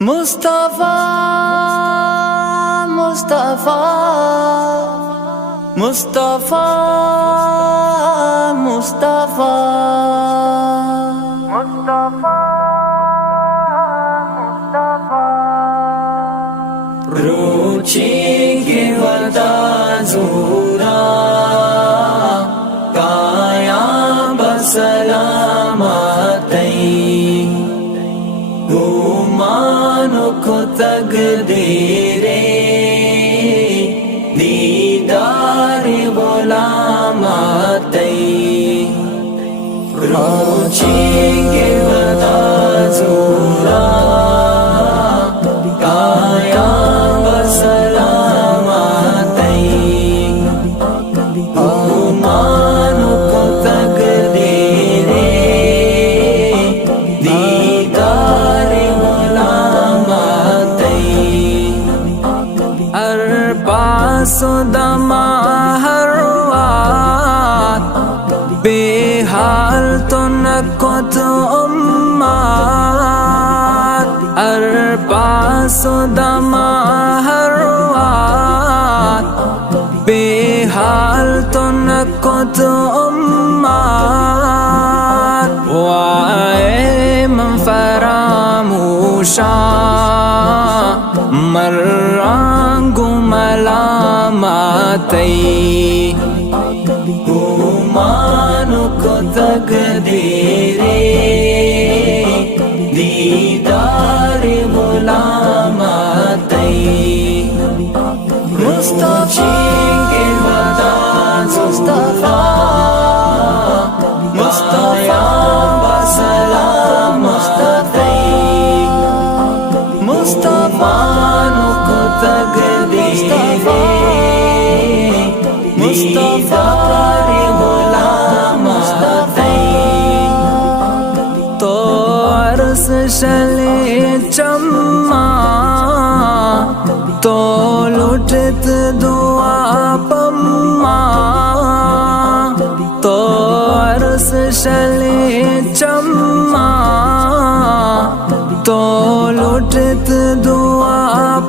مصطفیٰ مصطفیٰ مصطفیٰ مصطفیٰ روچی کے ودا زورا کایا بسلامتی گمانو کو تقدیرے دیدار غلامتی روچی کے ودا زورا کایا دما ہر وقت بے حال تو نکت امات ارپاس دما ہر وقت بے حال تو نکت امات وائے من فراموشا مرانگو ملامتی گمانو کو تقدیرے دیدار غلامتی مصطفیٰ کے ودا مصطفیٰ مصطفیٰ بسلام مصطفیٰ مصطفیٰ کو تقدیرے مصطفیٰ غلام مصطفیٰ تو عرص شلے چما تو لٹت دعا پما تو عرص شلے چما تو لٹت دعا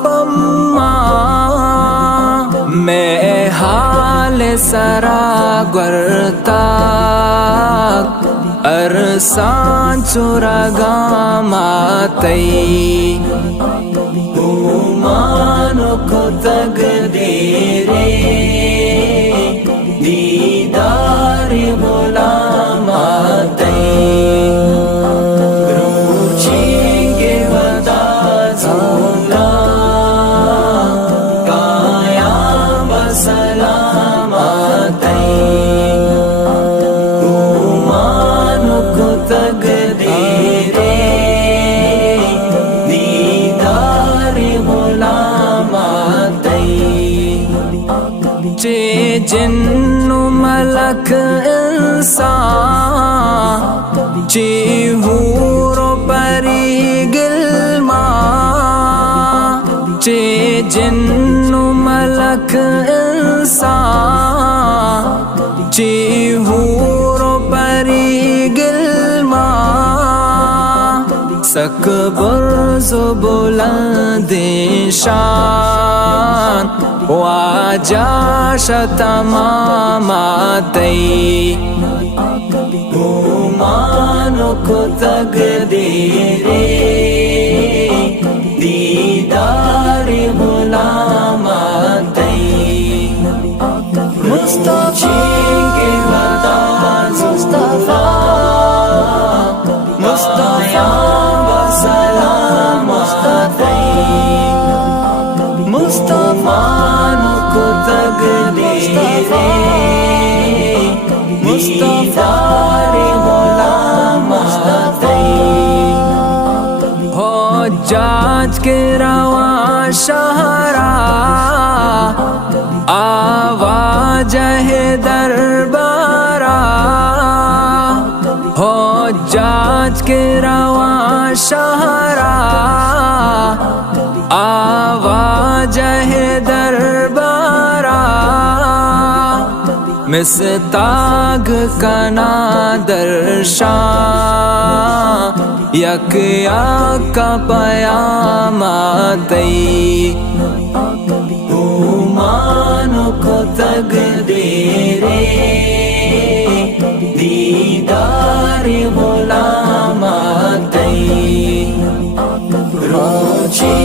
پما میں حال سرا گرتا ارسان چرگا ماتی گمانو کو تقدیرے دیدار غلامتی روچی کے ودا زورا کایا بسلامتی گمانو کو تقدیرے دیدار غلامتی چے جن ملک انسان چے حور و پری گلما چے جن ملک انسان چے حور و پری گلما سک برز و بلند شان واجاش تماماتی گمانو کو تقدیرے دیدار غلامتی مصطفیٰ کے ودا مصطفیٰ مصطفیٰ بسلام مصطفیٰ مصطفیٰ کو تقدیرے مصطفیٰ غلام مصطفیٰ حجاج کے رواں شہرا آواز ہے دربارا حجاج کے رواں شہرا آواز ہے دربارا مستاغ کنا درشان یک یک پیاماتی مانو کو تقدیرے دیدار غلاماتی روچی